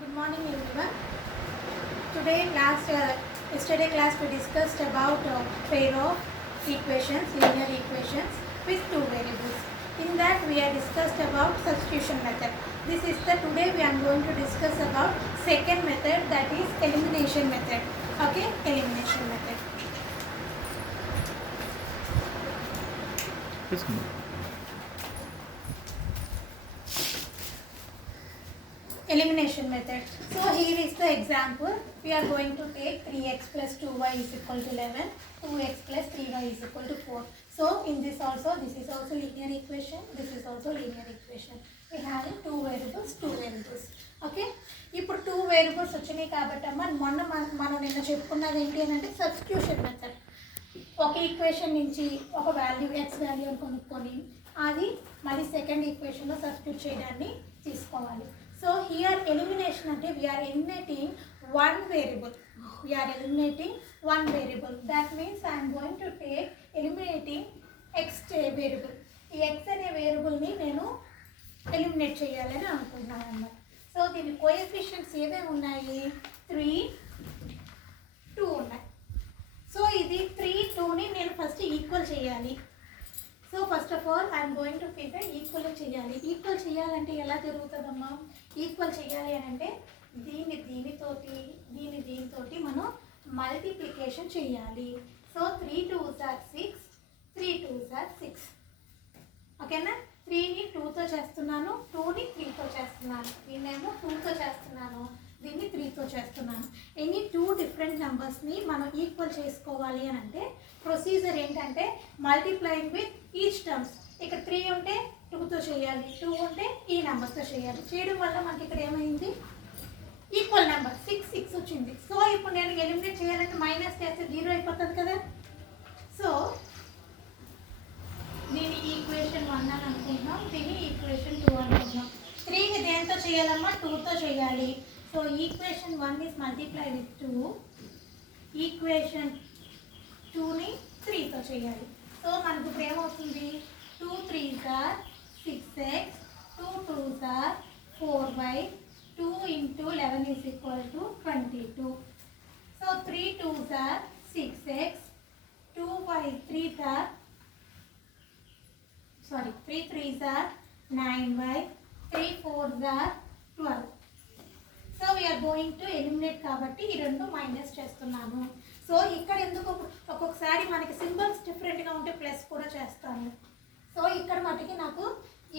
Good morning everyone. Yesterday class we discussed about pair of equations, linear equations with two variables. In that we have discussed about substitution method. Today we are going to discuss about second method, that is elimination method. Okay, elimination method. Elimination method. So here is the example. We are going to take 3x plus 2y is equal to 11, 2x plus 3y is equal to 4. So in this is also linear equation, this is also linear equation. We have two variables. Okay. ఇప్పుడు two variables వచ్చినాయి కాబట్టి అమ్మ మనం నిన్న చెప్పుకున్నది ఏంటి అని అంటే substitution method. ఒక ఈక్వేషన్ నుంచి ఒక వాల్యూ ఎక్స్ వాల్యూ అని కొనుక్కొని అది మళ్ళీ సెకండ్ ఈక్వేషన్లో సబ్స్టిట్యూట్ చేయడాన్ని తీసుకోవాలి. So here elimination ante we are eliminating one variable. That means I am going to take eliminating x variable. ఈ x అనే వేరియబుల్ ని నేను ఎలిమినేట్ చేయాలని అనుకుంటున్నాను అన్నమాట. సో దీని కోఎఫిషియెంట్స్ ఏమేమి ఉన్నాయి? 3, 2 ఉన్నాయి. సో ఇది 3, 2ని నేను ఫస్ట్ ఈక్వల్ చేయాలి. So first of all I'm going to figure equal చేయాలి. ఈక్వల్ చేయాలంటే ఎలా జరుగుతుందమ్మా? ఈక్వల్ చేయాలి అని అంటే దీనితోటి మనం మల్టిప్లికేషన్ చేయాలి. So 3 2s are 6, 3 2s are 6. ఓకేనా? 3ని 2తో చేస్తున్నాను, 2ని 3తో చేస్తున్నాను, దీన్నేమో 2తో చేస్తున్నాను, దీన్ని 3తో చేస్తున్నాను. ఎనీ టూ డిఫరెంట్ నెంబర్స్ని మనం ఈక్వల్ చేసుకోవాలి అని అంటే ప్రొసీజర్ ఏంటంటే మల్టిప్లైయింగ్ విత్ ఈచ్ టర్మ్స్. ఇక్కడ 3 ఉంటే 2తో చేయాలి, 2 ఉంటే ఈ నెంబర్తో చేయాలి. చేయడం వల్ల మనకి ఇక్కడ ఏమైంది? ఈక్వల్ నెంబర్ 6 వచ్చింది. సో ఇప్పుడు నేను ఎలిమినేట్ చేయాలంటే మైనస్ చేస్తే 0 అయిపోతుంది కదా. సో దీని ఈక్వేషన్ 1 అని అనుకుంటున్నాం, దీన్ని ఈక్వేషన్ 2 అనుకుంటున్నాం. 3ని దేంతో చేయాలమ్మా? 2తో చేయాలి. So equation 1 is multiply with 2, equation 2ని 3తో చేయాలి. సో మనకు ఇప్పుడు ఏమవుతుంది? 2 3s are 6x, 2 2s are 4y, 2 into 11 is equal to 22. So 3 2s are 6x, 3 3s are 9y, 3 4s are 12. So we are going to eliminate కాబట్టి ఈ రెండు minus చేస్తున్నాను. So ఇక్కడ ఎందుకు ఒక్కొక్కసారి మనకి సింబల్స్ డిఫరెంట్గా ఉంటే ప్లస్ కూడా చేస్తాను. సో ఇక్కడ మటుకి నాకు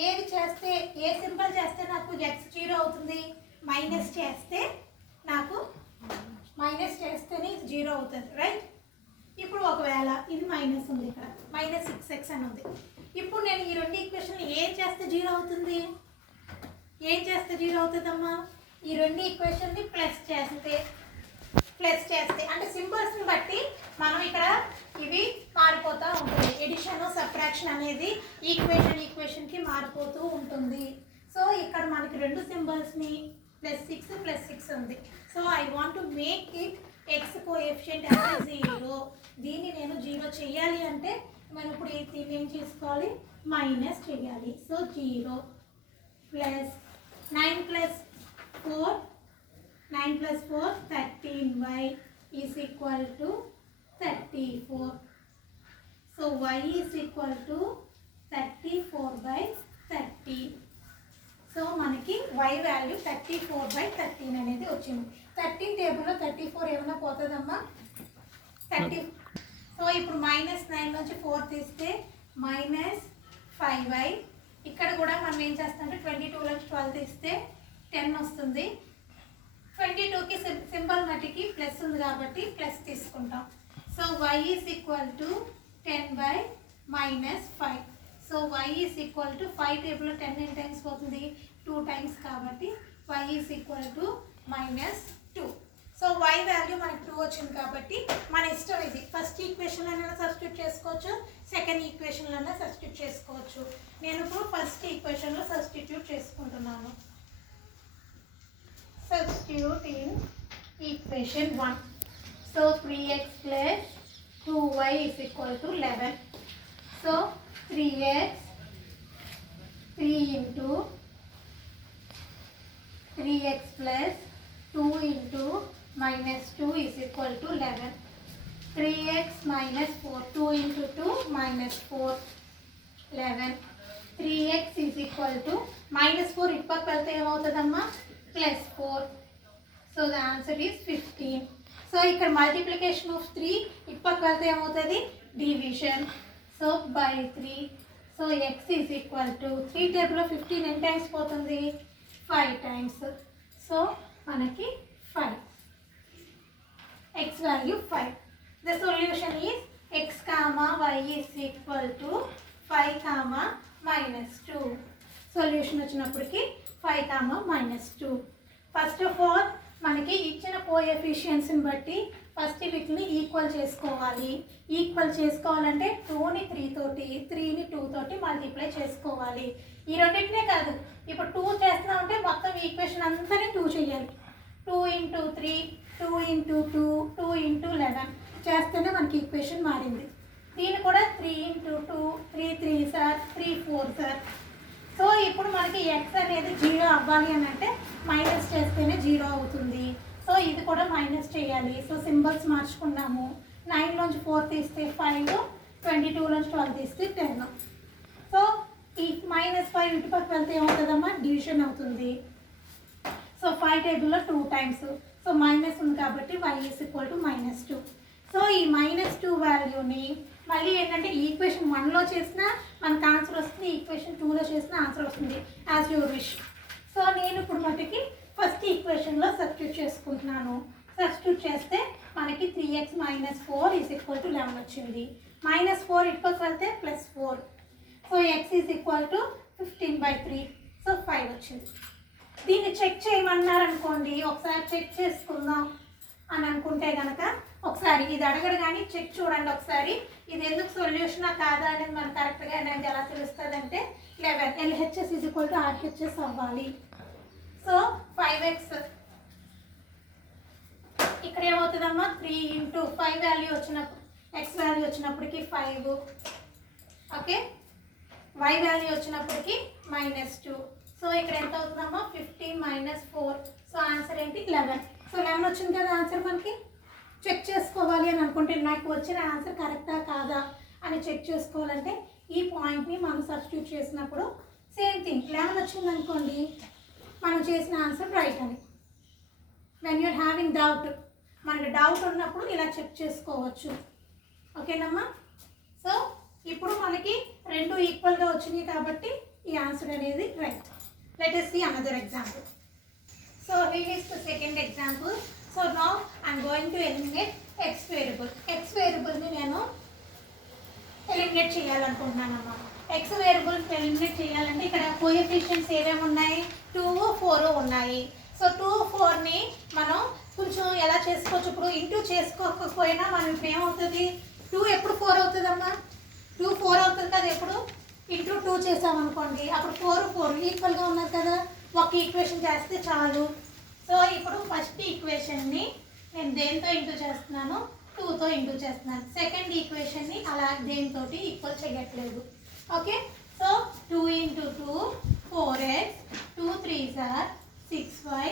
ఏది చేస్తే, ఏ సింబల్ చేస్తే నాకు ఎక్స్ 0 అవుతుంది, మైనస్ చేస్తేనే 0 అవుతుంది, రైట్? ఇప్పుడు ఒకవేళ ఇది మైనస్ ఉంది, ఇక్కడ మైనస్ 6x అని ఉంది. ఇప్పుడు నేను ఈ రెండు ఈక్వేషన్లు ఏం చేస్తే 0 అవుతుంది? అవుతుందమ్మా? ఈ రెండు ఈక్వేషన్ని ప్లస్ చేస్తే అంటే సింబల్స్ని బట్టి మనం ఇక్కడ ఇవి మారిపోతూ ఉంటుంది. ఎడిషన్ సబ్ట్రాక్షన్ అనేది ఈక్వేషన్కి మారిపోతూ ఉంటుంది. సో ఇక్కడ మనకి రెండు సింబల్స్ని +6 ఉంది. So I want to make it X coefficient as 0. దీన్ని నేను 0 చేయాలి అంటే మనం ఇప్పుడు దీన్ని ఏం చేసుకోవాలి? మైనస్ చేయాలి. So 0 plus 9 plus 4 13y is equal to 34. So y is equal to 34/13. So మనకి y వాల్యూ 34/13 అనేది వచ్చింది. 13 టేబుల్లో 34 ఏమైనా పోతుందమ్మా? 30. సో ఇప్పుడు -9 నుంచి 4 తీస్తే -5y. ఇక్కడ కూడా మనం ఏం చేస్తామంటే 22 నుంచి 12 తీస్తే 10 వస్తుంది. 22కి సింబల్ మట్టికి ప్లస్ ఉంది కాబట్టి ప్లస్ తీసుకుంటాం. So y is equal to 10/-5. So y is equal to 5 టేబుల్లో 10 ఎన్ని టైమ్స్ పోతుంది? 2 టైమ్స్ కాబట్టి y is equal to -2. So y value మనకి 2 వచ్చింది కాబట్టి మన ఇష్టం. ఇది ఫస్ట్ ఈక్వేషన్లోనైనా సబ్స్టిట్యూట్ చేసుకోవచ్చు, సెకండ్ ఈక్వేషన్లోనైనా సబ్స్టిట్యూట్ చేసుకోవచ్చు. నేను ఇప్పుడు ఫస్ట్ ఈక్వేషన్లో సబ్స్టిట్యూట్ చేసుకుంటున్నాను. Substitute in equation 1. So 3x plus 2y is equal to 11. So 3x 3 into 3x plus 2 into minus 2 is equal to 11. 3x minus 4, 2 into 2 minus 4, 11. 3x is equal to minus 4 ఇటు పక్క వెళ్తే ఏమవుతుందమ్మా plus 4. So the answer is 15. So ఇక్కడ multiplication of 3 ఇటు పక్క వెళ్తే ఏమవుతుంది division. So by 3. So x is equal to 3 table of 15 ఎన్ని times పోతుంది 5 times. So మనకి 5. X value 5. The solution is x comma y is equal to 5 comma minus 2. Solution వచ్చినప్పటికి 5 comma minus 2. First of all మనకి ఇచ్చిన కోఎఫిషియన్స్ని బట్టి first వీటిని equal చేసుకోవాలి. Equal చేసుకోవాలంటే 2ని 3 తోటి 3ని 2 తోటి మల్టిప్లై చేసుకోవాలి. ఈ రెండింటినే కాదు, ఇప్పుడు 2 చేస్తున్నామంటే మొత్తం ఈక్వేషన్ అంతానే 2 చేయాలి. 2 into 3, 2 into 2, 2 into 11 చేస్తేనే మనకి ఈక్వేషన్ మారింది. దీన్ని కూడా 3 into 2, 3 3 సార్ 3 4 సార్. సో ఇప్పుడు మనకి ఎక్స్ అనేది 0 అవ్వాలి అని అంటే మైనస్ చేస్తేనే 0 అవుతుంది. సో ఇది కూడా మైనస్ చేయాలి. So symbols మార్చుకున్నాము. 9లోంచి 4 తీస్తే 5, 22లోంచి 12 తీస్తే 10. సో ఈ -5 ఇటు పక్క వెళ్తే ఏమవుతుందమ్మా డివిజన్ అవుతుంది. సో 5 టేబుల్లో 2 టైమ్స్. సో మైనస్ ఉంది కాబట్టి y is equal to -2. So ఈ -2 వాల్యూని మళ్ళీ ఏంటంటే ఈక్వేషన్ 1లో చేసినా మనకు ఆన్సర్ వస్తుంది, ఈక్వేషన్ 2లో చేసినా ఆన్సర్ వస్తుంది, యాజ్ యువర్ విష్. సో నేను ఇప్పుడు మటుకి ఫస్ట్ ఈక్వేషన్లో సబ్స్టిట్యూట్ చేసుకుంటున్నాను. సబ్స్టిట్యూట్ చేస్తే మనకి 3x minus 4 is equal to 11 వచ్చింది. -4 ఇటుపక్క వెళ్తే +4. So x is equal to 15/3. So 5 వచ్చింది. దీన్ని చెక్ చేయమన్నారనుకోండి, ఒకసారి చెక్ చేసుకుందాం అని అనుకుంటే కనుక ఒకసారి ఇది అడగడు కానీ చెక్ చూడండి ఒకసారి. ఇది ఎందుకు సొల్యూషనా కాదా అనేది మనకు కరెక్ట్గా అనేది ఎలా తెలుస్తుంది అంటే 11 LHS is equal to RHS అవ్వాలి. సో 5x ఇక్కడ ఏమవుతుందమ్మా 3 into 5 వాల్యూ వచ్చినప్పుడు x వాల్యూ వచ్చినప్పటికి 5, ఓకే, y వాల్యూ వచ్చినప్పటికి -2. సో ఇక్కడ ఎంత అవుతుందమ్మా 15 - 4. సో ఆన్సర్ ఏంటి 11. సో 11 వచ్చింది కదా ఆన్సర్. మనకి చెక్ చేసుకోవాలి అని అనుకుంటే నాకు వచ్చిన ఆన్సర్ కరెక్టా కాదా అని చెక్ చేసుకోవాలంటే ఈ పాయింట్ని మనం సబ్స్టిట్యూట్ చేసినప్పుడు సేమ్ థింగ్ 11 వచ్చింది అనుకోండి, మనం చేసిన ఆన్సర్ రైట్ అని. వెన్ యూర్ హ్యావింగ్ డౌట్, మనకి డౌట్ ఉన్నప్పుడు ఇలా చెక్ చేసుకోవచ్చు. ఓకేనమ్మా. సో ఇప్పుడు మనకి రెండు ఈక్వల్గా వచ్చినాయి కాబట్టి ఈ ఆన్సర్ అనేది right. Let us see another example. So here is the second example. So now I am going to eliminate x variable. X variable ni nenu eliminate చేయాలనుకుంటున్నానమ్మా. x variable eliminate చేయాలంటే ఇక్కడ కోఎఫిషియెంట్స్ ఏమేమి ఉన్నాయి 2, 4 ఉన్నాయి. So 2, 4ని మనం కొంచెం ఎలా చేసుకోవచ్చు, ఇప్పుడు ఇంటూ చేసుకోకపోయినా మనం ఇప్పుడు ఏమవుతుంది 2 ఎప్పుడు 4 అవుతుందమ్మా 2 4 అవుతుంది కదా. ఎప్పుడు ఇంటూ 2 చేసామనుకోండి అప్పుడు 4 4 ఈక్వల్గా ఉన్నారు కదా, ఒక ఈక్వేషన్ చేస్తే చాలు. సో ఇప్పుడు ఫస్ట్ ఈక్వేషన్ని నేను దేంతో ఇంటూ చేస్తున్నాను 2తో ఇంటూ చేస్తున్నాను. సెకండ్ ఈక్వేషన్ని అలా దేనితో ఈక్వల్ చేయట్లేదు. Okay, so 2 into 2 4x, 2 3s are 6y,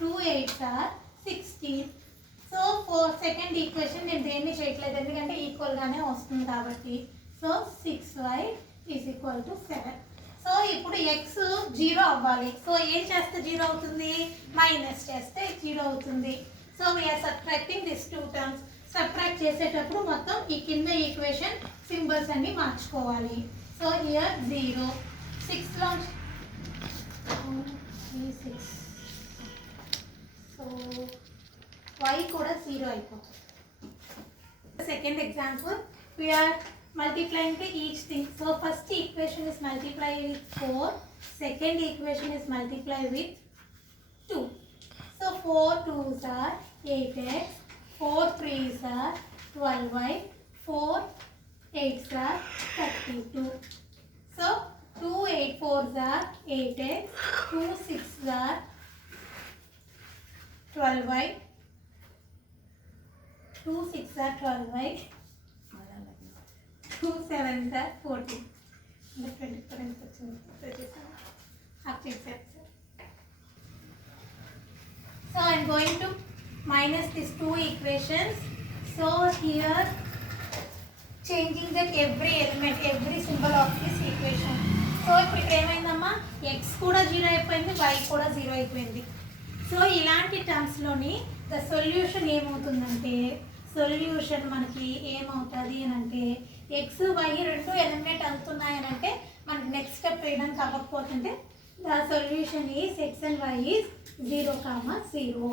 2 8s are 16. So second equation నేను దేన్ని చేయట్లేదు ఎందుకంటే ఈక్వల్గానే వస్తుంది కాబట్టి. So 6y is equal to 7. So ఇప్పుడు ఎక్స్ 0 అవ్వాలి. సో ఏం చేస్తే 0 అవుతుంది, మైనస్ చేస్తే 0 అవుతుంది. So we are subtracting this 2 terms. Subtract చేసేటప్పుడు మొత్తం ఈ కింద ఈక్వేషన్ సింబల్స్ అన్ని మార్చుకోవాలి. సో హియర్ 0, 6లో 6. సో y కూడా 0 అయిపోతుంది. Second example we are multiplying to each thing. So first equation is multiply with 4, second equation is multiply with 2. So 4 2s are 8x, 4 3s are 12y, 4 8s are 32. So 2 8 4s are 8x, 2 6s are 12y, 2 6s are 12y, 2 7s are 14. Different వచ్చింది. So I am going to minus these two equations. So here changing that every element, every symbol of this equation. So ఇప్పుడు ఇక్కడ ఏమైందమ్మా x కూడా 0 అయిపోయింది, y కూడా 0 అయిపోయింది. So ఇలాంటి టర్మ్స్లోని the solution ఏమవుతుందంటే సొల్యూషన్ మనకి ఏమవుతుంది అని అంటే ఎక్స్ వై రెండు ఎలిమినేట్ అవుతున్నాయి అని అంటే మనకి నెక్స్ట్ స్టెప్ వేయడానికి అవ్వకపోతుంటే the solution is X and Y is 0,0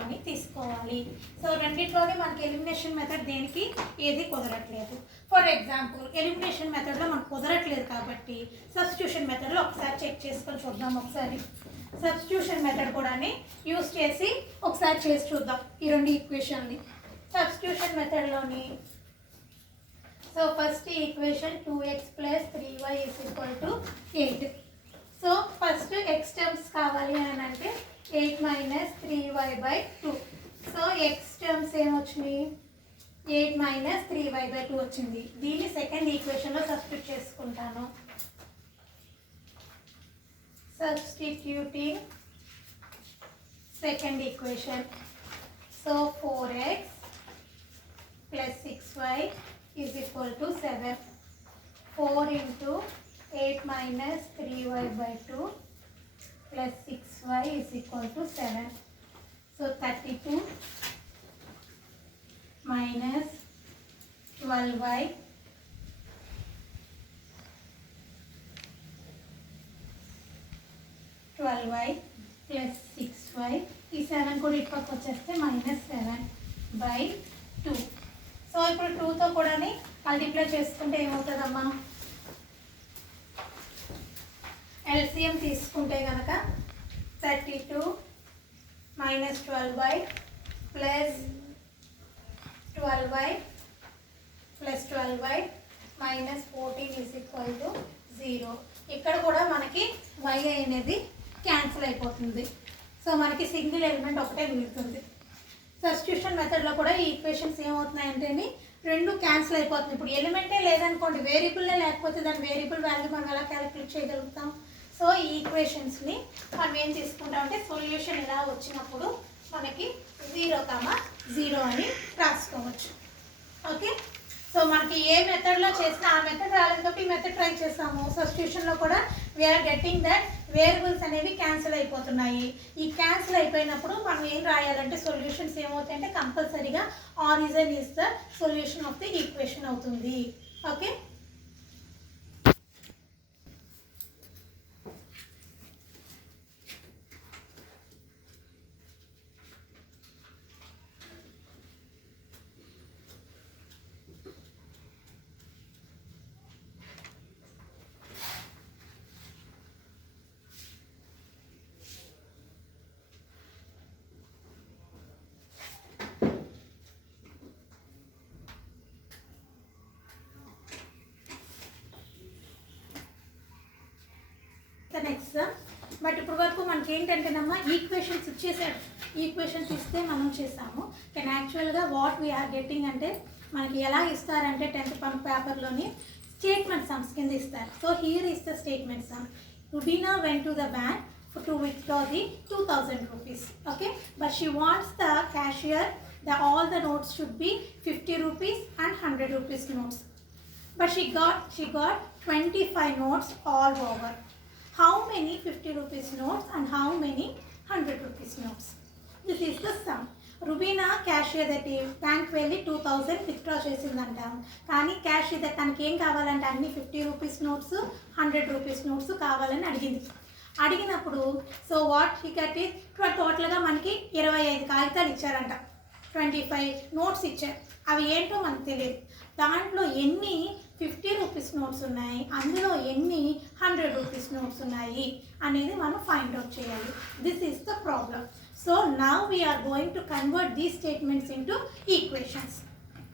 అని తీసుకోవాలి. సో రెండిట్లోనే మనకి ఎలిమినేషన్ మెథడ్ దేనికి ఏది కుదరట్లేదు. ఫర్ ఎగ్జాంపుల్ ఎలిమినేషన్ మెథడ్లో మనకు కుదరట్లేదు కాబట్టి సబ్స్టిట్యూషన్ మెథడ్లో ఒకసారి చెక్ చేసుకొని చూద్దాం. ఒకసారి సబ్స్టిట్యూషన్ మెథడ్ కూడా యూస్ చేసి ఒకసారి చేసి చూద్దాం ఈ రెండు ఈక్వేషన్ని. సబ్స్టిట్యూషన్ మెథడ్లోని so first equation 2x + 3y = 8. So first X terms కావాలి అని అంటే 8 - 3y/2. So X terms ఏమొచ్చినాయి 8 - 3y/2 వచ్చింది. దీన్ని సెకండ్ ఈక్వేషన్లో సబ్స్టిట్యూట్ చేసుకుంటాను. Substituting second equation. So 4x + 6y = 7. 4 × 8 - 3y/2 + 6y = 7. So 32 - 12y + 6y. ఈ 7 కూడా ఇటు పక్క వచ్చేస్తే -7/2. సో ఇప్పుడు 2తో కూడా మల్టిప్లై చేసుకుంటే ఏమవుతుందమ్మా ఎల్సిఎం తీసుకుంటే కనుక 32 - 12y + 12y + 12y - 14 = 0. ఇక్కడ కూడా మనకి y అనేది క్యాన్సిల్ అయిపోతుంది. సో మనకి సింగిల్ ఎలిమెంట్ ఒకటే మిగులుతుంది. సబ్స్టిట్యూషన్ మెథడ్లో కూడా ఈ ఈక్వేషన్స్ ఏమవుతున్నాయంటే రెండు క్యాన్సిల్ అయిపోతుంది. ఇప్పుడు ఎలిమెంటే లేదనుకోండి, వేరియబుల్లే లేకపోతే దాని వేరియబుల్ వాల్యూ మనం ఎలా క్యాలిక్యులేట్ చేయగలుగుతాం. సో ఈ ఈక్వేషన్స్ని మనం ఏం తీసుకుంటామంటే సొల్యూషన్ ఇలా వచ్చినప్పుడు మనకి 0,0 అని రాసుకోవచ్చు. ఓకే, సో మనకి ఏ మెథడ్లో చేసినా ఆ మెథడ్ రాలేదు కాబట్టి ఈ మెథడ్ ట్రై చేస్తాము. సబ్స్టిట్యూషన్లో కూడా వీఆర్ గెట్టింగ్ దట్ వేరియబుల్స్ అనేవి క్యాన్సిల్ అయిపోతున్నాయి. ఈ క్యాన్సిల్ అయిపోయినప్పుడు మనం ఏం రాయాలంటే సొల్యూషన్స్ ఏమవుతాయంటే కంపల్సరీగా origin is the solution of the equation అవుతుంది. ఓకే, నెక్స్ట్ బట్ ఇప్పుడు వరకు మనకి ఏంటంటేనమ్మా ఈక్వేషన్స్ ఇచ్చేసాడు. ఈక్వేషన్స్ ఇస్తే మనం చేసాము. కానీ యాక్చువల్గా వాట్ వీఆర్ గెట్టింగ్ అంటే మనకి ఎలా ఇస్తారంటే 10th పేపర్లోని స్టేట్మెంట్ సమ్స్ కింద ఇస్తారు. So here is the statement some. Rubina went to the bank to withdraw the 2000 rupees. Okay, but she wants the cashier that all the notes should be 50 rupees and 100 rupees notes. But she got 25 notes all over. How many 50 rupees notes and how many 100 rupees notes? This is the sum. Rubina cashier దగ్గర bank వెళ్ళి 2000 withdraw చేసిందంట. కానీ cashier దగ్గర తనకి ఏం కావాలంటే అన్ని 50 rupees notes 100 rupees notes కావాలని అడిగింది. అడిగినప్పుడు so what he gut is టోటల్గా మనకి 25 కాగితాలు ఇచ్చారంట. 25 నోట్స్ ఇచ్చారు. అవి ఏంటో మనకు తెలియదు. దాంట్లో ఎన్ని 50 రూపీస్ నోట్స్ ఉన్నాయి, అందులో ఎన్ని 100 రూపీస్ నోట్స్ ఉన్నాయి అనేది మనం ఫైండ్ అవుట్ చేయాలి. This is the problem. So now we are going to convert these statements into equations.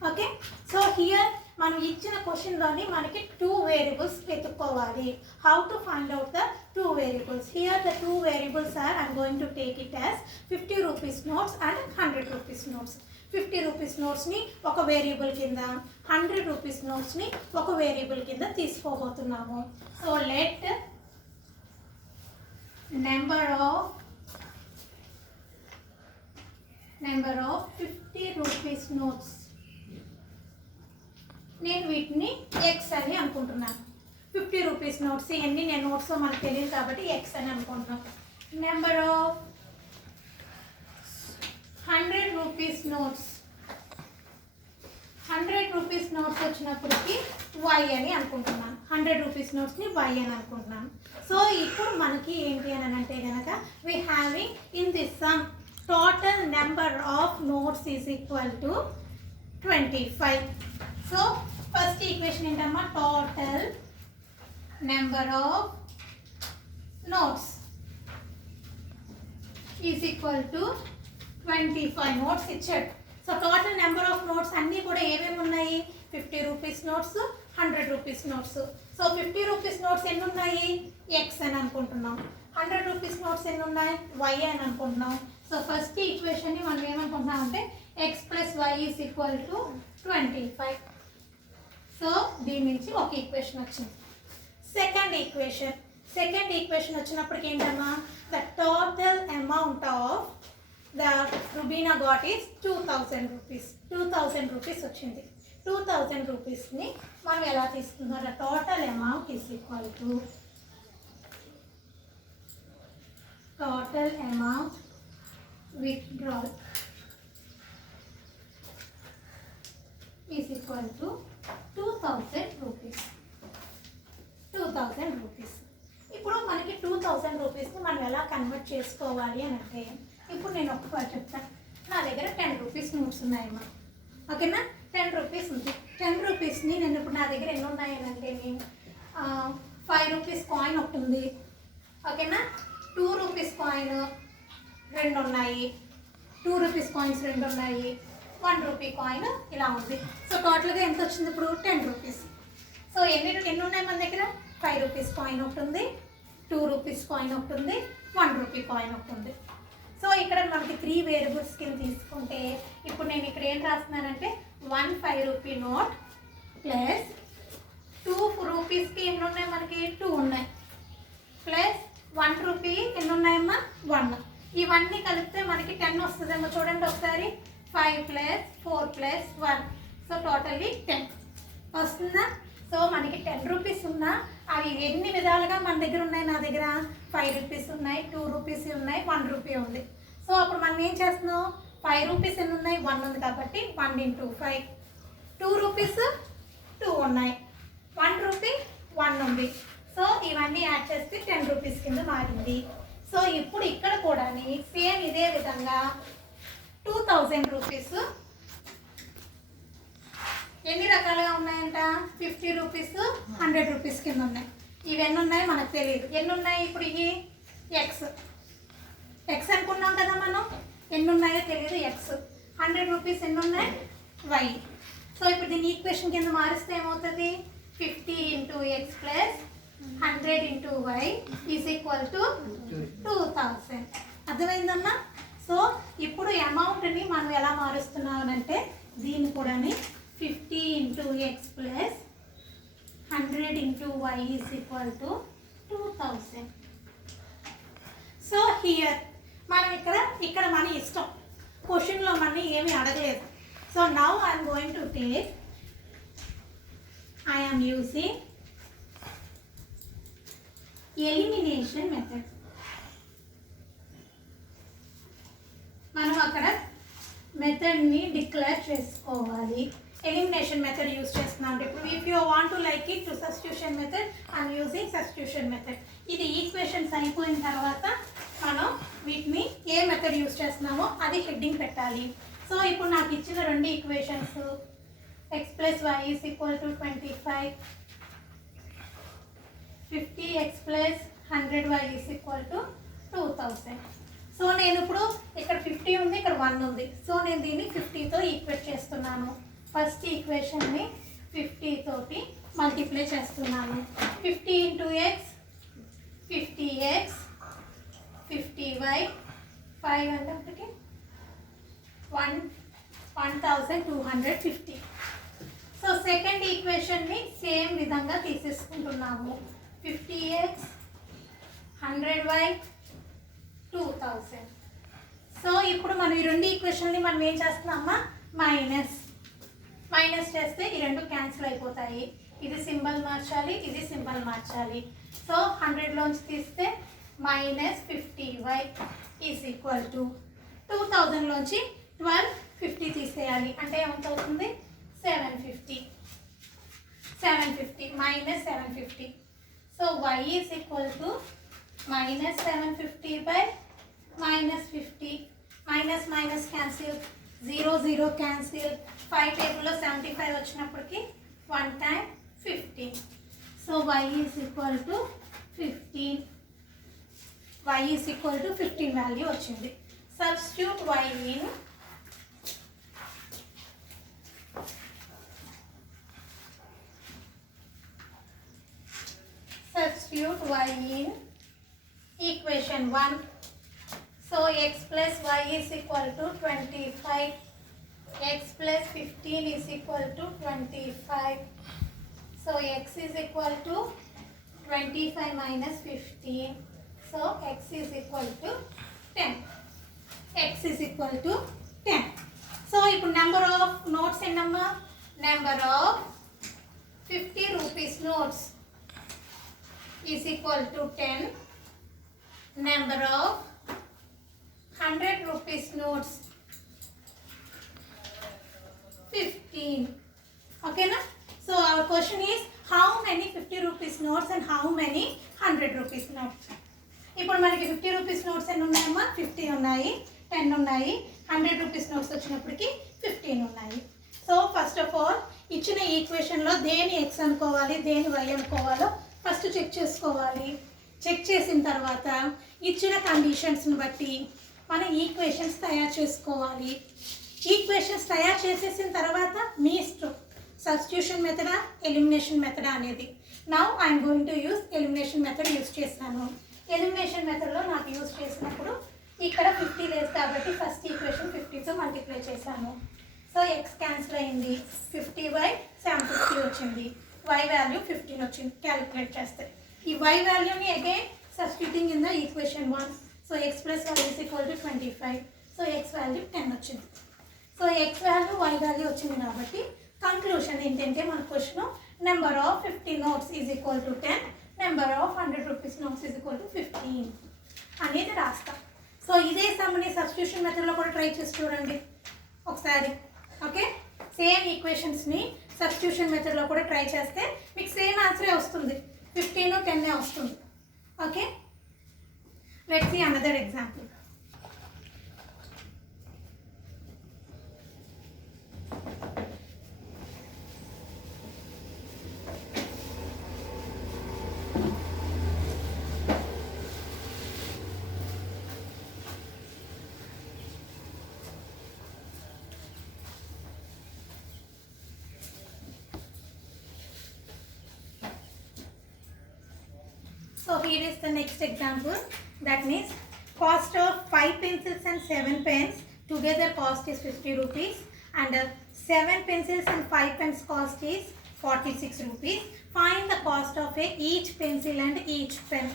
Okay, so here మనం ఇచ్చిన క్వశ్చన్లోని మనకి 2 వేరియబుల్స్ వెతుక్కోవాలి. How to find out the 2 variables? Here the 2 variables are I'm going to take it as 50 rupees notes and 100 rupees notes. 50 rupees నోట్స్ని ఒక variable కింద, 100 rupees నోట్స్ని ఒక వేరియబుల్ కింద తీసుకోబోతున్నాము. So let number of number of 50 rupees notes. నేను వీటిని X అని అనుకుంటున్నాను. 50 రూపీస్ నోట్స్ ఎన్ని నేను నోట్స్ మనకు తెలియదు కాబట్టి ఎక్స్ అని అనుకుంటున్నాను. Number of 100 rupees notes, 100 rupees notes వచ్చినప్పటికి వై అని అనుకుంటున్నాను. 100 రూపీస్ నోట్స్ని వై అని అనుకుంటున్నాను. సో ఇప్పుడు మనకి ఏంటి అని అంటే కనుక we having in this sum total number of notes is equal to 25. So first equation ఏంటమ్మా, total number of notes is equal to 25 notes ఇచ్చాడు. So total number of notes అన్నీ కూడా ఏమేమి ఉన్నాయి, 50 rupees notes, 100 rupees notes. So 50 rupees notes ఎన్ని ఉన్నాయి, X అని అనుకుంటున్నాం. 100 రూపీస్ నోట్స్ ఎన్ని ఉన్నాయి, వై అని అనుకుంటున్నాం. సో ఫస్ట్ ఈక్వేషన్ని మనం ఏమనుకుంటున్నాం అంటే X plus Y is equal to 25. So దీని నుంచి ఒక ఈక్వేషన్ వచ్చింది. సెకండ్ ఈక్వేషన్ వచ్చినప్పటికి ఏంటమ్మా, the total amount of the Rubina got is 2000 rupees. 2000 rupees వచ్చింది. 2000 రూపీస్ని మనం ఎలా తీసుకుందాం, the total amount is equal to total amount withdrawal is equal to 2000 rupees. 2000 rupees. ఇప్పుడు మనకి 2000 రూపీస్ని మనం ఎలా కన్వర్ట్ చేసుకోవాలి అని అంటే, ఇప్పుడు నేను ఒక్క చెప్తాను. నా దగ్గర 10 రూపీస్ నోట్స్ ఉన్నాయమ్మా, ఓకేనా. 10 రూపీస్ ఉంది. 10 రూపీస్ని నేను ఇప్పుడు నా దగ్గర ఎన్ని ఉన్నాయనంటే 5 రూపీస్ కాయిన్ ఒకటి ఉంది, ఓకేనా. 2 రూపీస్ కాయిన్ 2 ఉన్నాయి, 2 రూపీస్ కాయిన్స్ 2 ఉన్నాయి, 1 రూపీ కాయిన్ ఇలా ఉంది. సో టోటల్గా ఎంత వచ్చింది ఇప్పుడు, 10 రూపీస్. సో ఎన్ని ఉన్నాయి మన దగ్గర, 5 రూపీస్ కాయిన్ ఒకటి ఉంది, 2 రూపీస్ కాయిన్ ఒకటి ఉంది, 1 రూపీ కాయిన్ ఒకటి ఉంది. సో ఇక్కడ మనకి 3 వేరియబుల్స్ కింద తీసుకుంటే ఇప్పుడు నేను ఇక్కడ ఏం రాస్తున్నానంటే 1 5 రూపీ నోట్ ప్లస్ 2 రూపీస్కి ఎన్ని ఉన్నాయి మనకి, 2 ఉన్నాయి, ప్లస్ 1 రూపీ ఎన్ని ఉన్నాయమ్మా, 1. ఇవన్నీ కలిపితే మనకి 10 వస్తుందేమో చూడండి ఒకసారి. 5 ప్లస్ 4 ప్లస్ 1, సో టోటల్లీ 10 వస్తుందా. సో మనకి 10 రూపీస్ ఉన్నా అవి ఎన్ని విధాలుగా మన దగ్గర ఉన్నాయి, నా దగ్గర 5 రూపీస్ ఉన్నాయి, 2 రూపీస్ ఉన్నాయి, 1 రూపీ ఉంది. సో అప్పుడు మనం ఏం చేస్తున్నాం, 5 రూపీస్ ఎన్ని ఉన్నాయి, 1 ఉంది కాబట్టి 1 × 5. 2 రూపీస్ 2 ఉన్నాయి, 1 రూపీ 1 ఉంది. సో ఇవన్నీ యాడ్ చేస్తే 10 రూపీస్ కింద మారింది. సో ఇప్పుడు ఇక్కడ కూడా సేమ్ ఇదే విధంగా 2000 రూపీస్ ఎన్ని రకాలుగా ఉన్నాయంట, 50 రూపీస్ 100 రూపీస్ కింద ఉన్నాయి. ఇవన్నీ ఉన్నాయి మనకు తెలియదు ఎన్ని ఉన్నాయి. ఇప్పుడు ఇవి ఎక్స్ అనుకున్నాం కదా మనం, ఎన్ని ఉన్నాయో తెలియదు ఎక్స్. 100 రూపీస్ ఎన్ని ఉన్నాయి, వై. సో ఇప్పుడు దీన్ని ఈక్వేషన్ కింద మారిస్తే ఏమవుతుంది, 50 × x plus 100 × y is equal to 2000. అర్థమైందమ్మా. సో ఇప్పుడు అమౌంట్ని మనం ఎలా మారుస్తున్నామనంటే దీన్ని కూడా 50 × x plus 100 × y is equal to 2000. So here మనం ఇక్కడ మన ఇష్టం, క్వశ్చన్లో మన ఏమీ అడగలేదు. So now I'm going to take, I am using elimination method. మనం అక్కడ మెథడ్ని డిక్లేర్ చేసుకోవాలి. ఎలిమినేషన్ మెథడ్ యూజ్ చేస్తున్నాం. ఇప్పుడు if you want to like it to substitution method, I'm using substitution method. ఇది ఈక్వేషన్స్ అయిపోయిన తర్వాత మనం వీటిని ఏ మెథడ్ యూజ్ చేస్తున్నామో అది హెడ్డింగ్ పెట్టాలి. సో ఇప్పుడు నాకు ఇచ్చిన 2 equations x plus y is equal to 25, 50x plus 100y is equal to 2000. So నేను ఇప్పుడు ఇక్కడ 50 ఉంది, ఇక్కడ 1 ఉంది. సో నేను దీన్ని 50తో ఈక్వేట్ చేస్తున్నాను. ఫస్ట్ ఈక్వేషన్ని 50 తోటి మల్టిప్లై చేస్తున్నాను. 50 × x 50x 50y 5 అంటే 1250. సో సెకండ్ ఈక్వేషన్ని సేమ్ విధంగా తీసేసుకుంటున్నాము. 50x 100y 2000. సో ఇప్పుడు మనం ఈ రెండు ఈక్వేషన్ని మనం ఏం చేస్తున్నామా, మైనస్ చేస్తే ఈ రెండు క్యాన్సిల్ అయిపోతాయి. ఇది సింబల్ మార్చాలి, ఇది సింబల్ మార్చాలి. సో 100లోంచి తీస్తే -50y ఈజ్ ఈక్వల్ టు 2000లోంచి 1250 తీసేయాలి. అంటే ఎంత అవుతుంది, 750 -750. So y is equal to -750 by -50. Minus cancel, 0 cancel. 5 టేబుల్లో 75 వచ్చినప్పటికి 1 time 15. So y is equal to 15. y is equal to 15 value వచ్చింది. Substitute y in equation 1. So x plus y is equal to 25. X plus 15 is equal to 25. So x is equal to 25 minus 15. So x is equal to 10. X is equal to 10. So ఇప్పుడు number of notes in number of 50 rupees notes is equal to 10. Number of 100 rupees notes 15. Okay na? So our question is how many 50 rupees notes and how many 100 rupees notes. ఇప్పుడు మనకి 50 rupees notes ఎన్ని ఉన్నాయమ్మా, 50 ఉన్నాయి, 10 ఉన్నాయి. 100 rupees notes వచ్చినప్పటికి 15 ఉన్నాయి. So first of all ఇచ్చిన ఈక్వేషన్లో దేని ఎక్స్ అనుకోవాలి, దేని వై అనుకోవాలో ఫస్ట్ చెక్ చేసుకోవాలి. చెక్ చేసిన తర్వాత ఇచ్చిన కండిషన్స్ని బట్టి మనం ఈక్వేషన్స్ తయారు చేసుకోవాలి. ఈక్వేషన్స్ తయారు చేసేసిన తర్వాత మీ ఇష్టం, సబ్స్టిట్యూషన్ మెథడా ఎలిమినేషన్ మెథడా అనేది. Now I'm going to use elimination method use చేస్తాను. ఎలిమినేషన్ మెథడ్లో నాకు యూస్ చేసినప్పుడు ఇక్కడ 50 లేదు కాబట్టి ఫస్ట్ ఈక్వేషన్ 50తో మల్టిప్లై చేశాను. సో ఎక్స్ క్యాన్సిల్ అయింది, 50/750 వచ్చింది. y వాల్యూ 15 వచ్చింది క్యాలిక్యులేట్ చేస్తే. ఈ y వాల్యూని again substituting in the equation 1. So x plus y is equal to 25. So x value 10 వచ్చింది. So x value y value వచ్చింది కాబట్టి కంక్లూషన్ ఏంటంటే మన question number of 50 notes is equal to 10, number of 100 rupees notes is equal to 15 అనేది రాస్తాం. So ఇదే సమ్ని substitution మెథడ్లో కూడా ట్రై చేసి చూడండి ఒకసారి. ఓకే, సేమ్ ఈక్వేషన్స్ని సబ్స్టిట్యూషన్ మెథడ్లో కూడా ట్రై చేస్తే మీకు సేమ్ ఆన్సరే వస్తుంది, 15 10 వస్తుంది. Okay, let's see another example. So here is the next example. That means cost of 5 pencils and 7 pens together cost is 50 rupees and 7 pencils and 5 pens cost is 46 rupees. Find the cost of each pencil and each pen.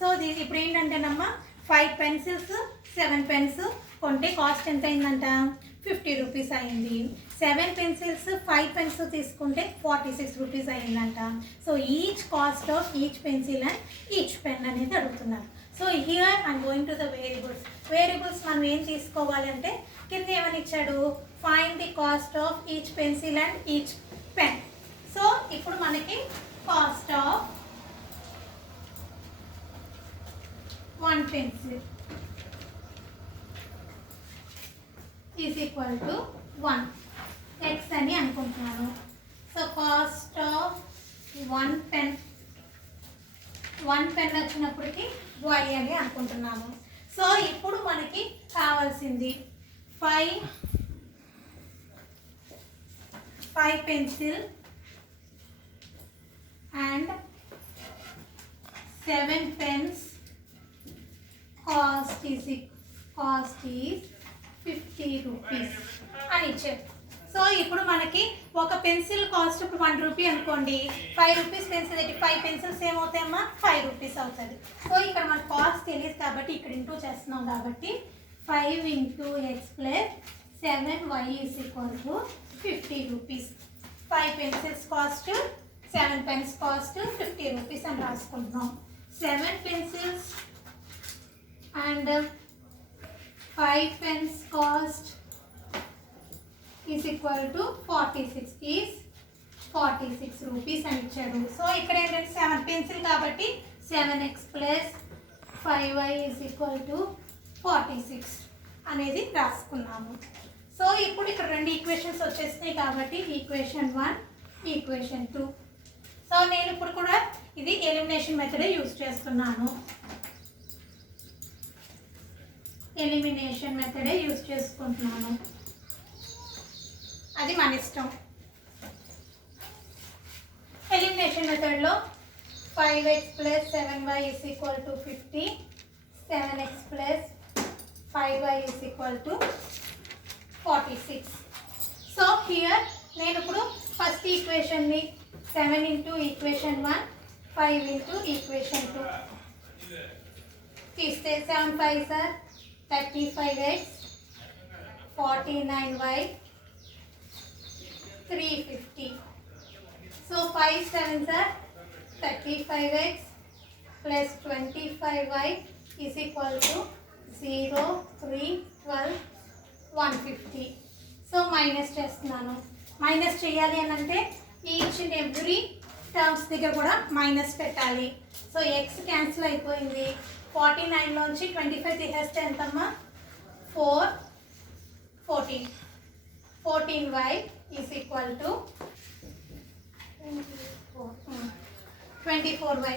So this ఇప్పుడు ఏంటంటేనమ్మా 5 pencils 7 pens కొంటే cost ఎంత అయిందంట, 50 rupees అయింది. 7 pencils 5 pens తీసుకుంటే 46 rupees అయిందంట. So each cost of each pencil and each pen అనేది అడుగుతున్నారు. So here I'm going to the variables మనం ఏం తీసుకోవాలంటే కింద ఏమని ఇచ్చాడు, find the cost of each pencil and each pen. So ఇప్పుడు మనకి cost of 1 pencil is equal to 1 X అని అనుకుంటున్నాను. సో కాస్ట్ ఆఫ్ 1 పెన్ వచ్చినప్పటికి y అని అనుకుంటున్నాను. సో ఇప్పుడు మనకి కావాల్సింది 5 pencil and 7 pens cost is 50 rupees అని ఇచ్చారు. సో ఇప్పుడు మనకి ఒక పెన్సిల్ కాస్ట్ ఇప్పుడు 1 రూపీ అనుకోండి, 5 రూపీస్ పెన్సిల్ అయితే 5 పెన్సిల్స్ ఏమవుతాయమ్మా 5 రూపీస్ అవుతుంది. సో ఇక్కడ మన కాస్ట్ తెలియదు కాబట్టి ఇక్కడ ఇంటూ చేస్తున్నాం కాబట్టి 5 into x plus 7y is equal to 50 rupees. 5 pencils cost 7 pens cost 50 rupees అని రాసుకుంటున్నాం. 7 pencils and 5 pens cost is equal to 46 is 46 rupees అని ఇచ్చాడు. సో ఇక్కడ ఏంటంటే 7 పెన్సిల్ కాబట్టి 7x plus 5y is equal to 46 అనేది రాసుకున్నాము. So ఇప్పుడు ఇక్కడ రెండు ఈక్వేషన్స్ వచ్చేసినాయి కాబట్టి ఈక్వేషన్ 1 ఈక్వేషన్ 2. సో నేను ఇప్పుడు కూడా ఇది ఎలిమినేషన్ మెథడ్ యూజ్ చేస్తున్నాను. ఎలిమినేషన్ మెథడే యూజ్ చేసుకుంటున్నాను, అది మన ఇష్టం. ఎలిమినేషన్ మెథడ్లో 5x plus 7y is equal to 50, 7x plus 5y is equal to 46. So here నేను ఇప్పుడు ఫస్ట్ ఈక్వేషన్ని 7 into ఈక్వేషన్ 1, 5 into ఈక్వేషన్ 2 తీస్తే 7 5s are 35x, 49y, 350. So 5 7s are 35x plus 25y is equal to 0, 3, 12, 150. So minus చేస్తున్నాను. Minus చేయాలి అని అంటే each and every terms దగ్గర కూడా మైనస్ పెట్టాలి. సో ఎక్స్ క్యాన్సిల్ అయిపోయింది. 49లోంచి 25 తీసేస్తే ఎంతమ్మా? 4, 14. 14y is equal to 24y.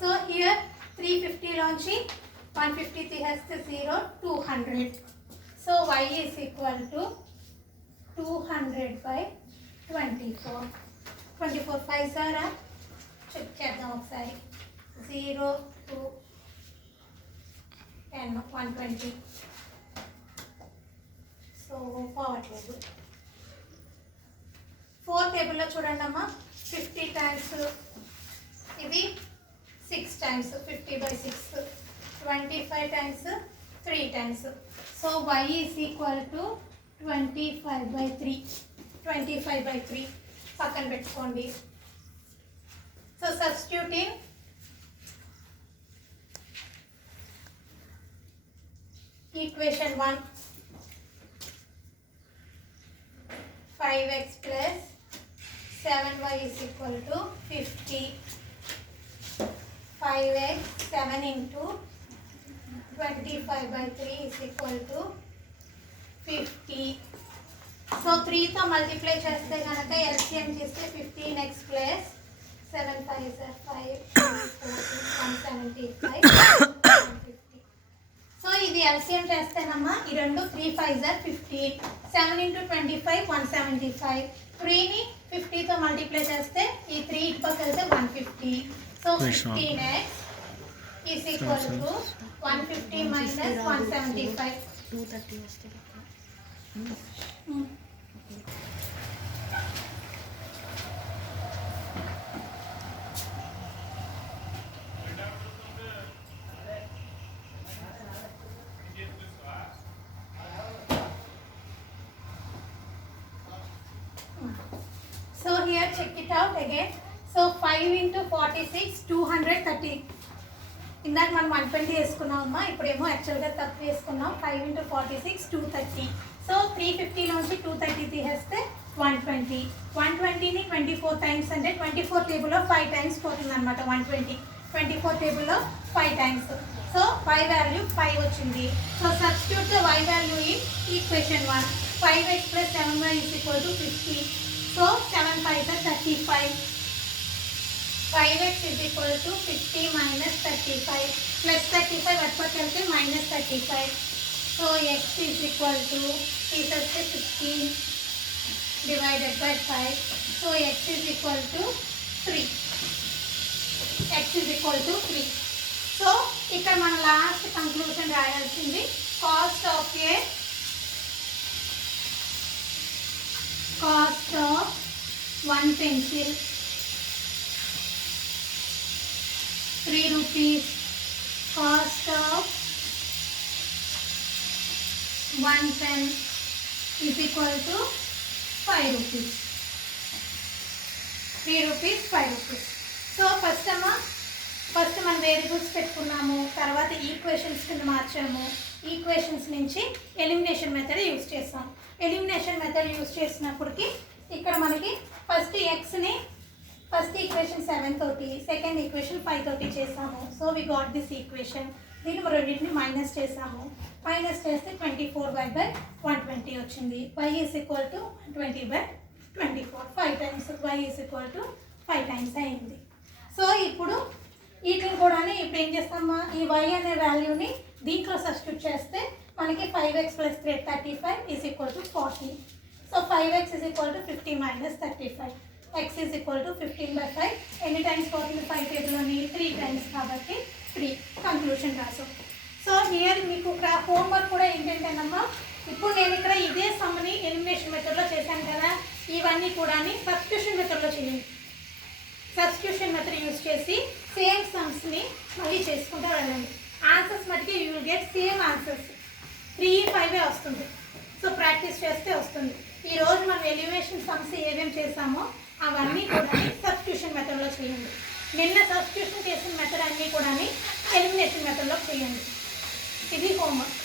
So here 350లోంచి 150 తీసేస్తే 0, 200. So y is equal to 200 by 24. 24 5s are check చేద్దాం ఒకసారి. 0, 2, 10, 120. సో పోవట్లేదు. 4 టేబుల్లో చూడండి అమ్మా, 50 times ఇది 6 times 50 by 6, 25 times 3 times. So y is equal to 25 by 3. 25 by 3 పక్కన పెట్టుకోండి. So substituting equation 1, 5x plus 7y is equal to 50. 5x 7 into 25 by 3 is equal to 50. So 3తో మల్టిప్లై చేస్తే కనుక ఎల్సిఎం చేస్తే 15x plus 7 5s are 5, 175, 150. So ఇది LCM చేస్తేనమ్మా ఈ రెండు 3 5s are 15, 7 into 25 175. 3ని 50తో మల్టిప్లై చేస్తే ఈ 3 ఇటు పక్క వెళ్తే 150. So 15x is equal to 150 minus 175. 230 వస్తుంది. So here check it out again. So 5 into 46 230. ఇందాక మనం 120 వేసుకున్నామమ్మా, ఇప్పుడేమో యాక్చువల్గా తక్కువ వేసుకున్నాం. 5 into 46 230. సో 350లోంచి 230 తీసేస్తే 120. 120ని 24 టైమ్స్ అంటే 24 టేబుల్లో 5 టైమ్స్ పోతుంది అనమాట. 120 24 టేబుల్లో 5 టైమ్స్. సో y వాల్యూ 5 వచ్చింది. So substitute the y value in equation 1. 5x plus 7y is equal to 50. So 7 5s are 35. 5x is equal to 50 minus 35 plus 35 అటుపక్కకి minus 35. So x is equal to 15 divided by 5. So x is equal to 3. x is equal to 3. So ఇక్కడ మన last conclusion రాయాల్సింది cost of 1 pencil 3 rupees. Cost of 1 pen is equal to 5 rupees. 3 rupees, 5 rupees. So first మనం variables పెట్టుకున్నాము, తర్వాత equations కింద మార్చాము. Equations నుంచి elimination method use చేస్తాం. ఎలిమినేషన్ మెథడ్ యూజ్ చేసినప్పటికి ఇక్కడ మనకి ఫస్ట్ ఎక్స్ని ఫస్ట్ ఈక్వేషన్ 7 తోటి, సెకండ్ ఈక్వేషన్ 5 తోటి చేసాము. So we got this equation. దీన్ని మనం రెండింటిని మైనస్ చేసాము. మైనస్ చేస్తే 24y/120 వచ్చింది. y is equal to 120/24. 5 times y is equal to 5 times అయింది. సో ఇప్పుడు వీటిని కూడా ఇప్పుడు ఏం చేస్తామా, ఈ y అనే వాల్యూని దీంట్లో సబ్స్టిట్యూట్ చేస్తే మనకి 5x + 35 is equal to 40. So 5x is equal to 50 - 35. x is equal to 15/5. ఎన్ని టైమ్స్ పోతుంది 5 టేబుల్లోని 3 times కాబట్టి 3. కంక్లూషన్ రాసాం. సో హియర్ మీకు హోంవర్క్ కూడా ఏంటంటేనమ్మా, ఇప్పుడు నేను ఇక్కడ ఇదే సమ్ని ఎలిమినేషన్ మెథడ్లో చేశాను కదా, ఇవన్నీ కూడా సబ్స్టిట్యూషన్ మెథడ్లో చేయండి. సబ్స్టిట్యూషన్ మెథడ్ యూజ్ చేసి సేమ్ సమ్స్ని మళ్ళీ చేసుకుంటూ వెళ్ళండి. ఆన్సర్స్ మటుకి you will get same answers. 3, 5 వస్తుంది. సో ప్రాక్టీస్ చేస్తే వస్తుంది. ఈరోజు మనం ఎలిమినేషన్ సమ్స్ ఏమేమి చేసామో అవన్నీ కూడా సబ్స్టిట్యూషన్ మెథడ్లో చేయండి. నిన్న సబ్స్టిట్యూషన్ చేసిన మెథడ్ అన్నీ కూడా ఎలిమినేషన్ మెథడ్లో చేయండి. ఇది హోంవర్క్.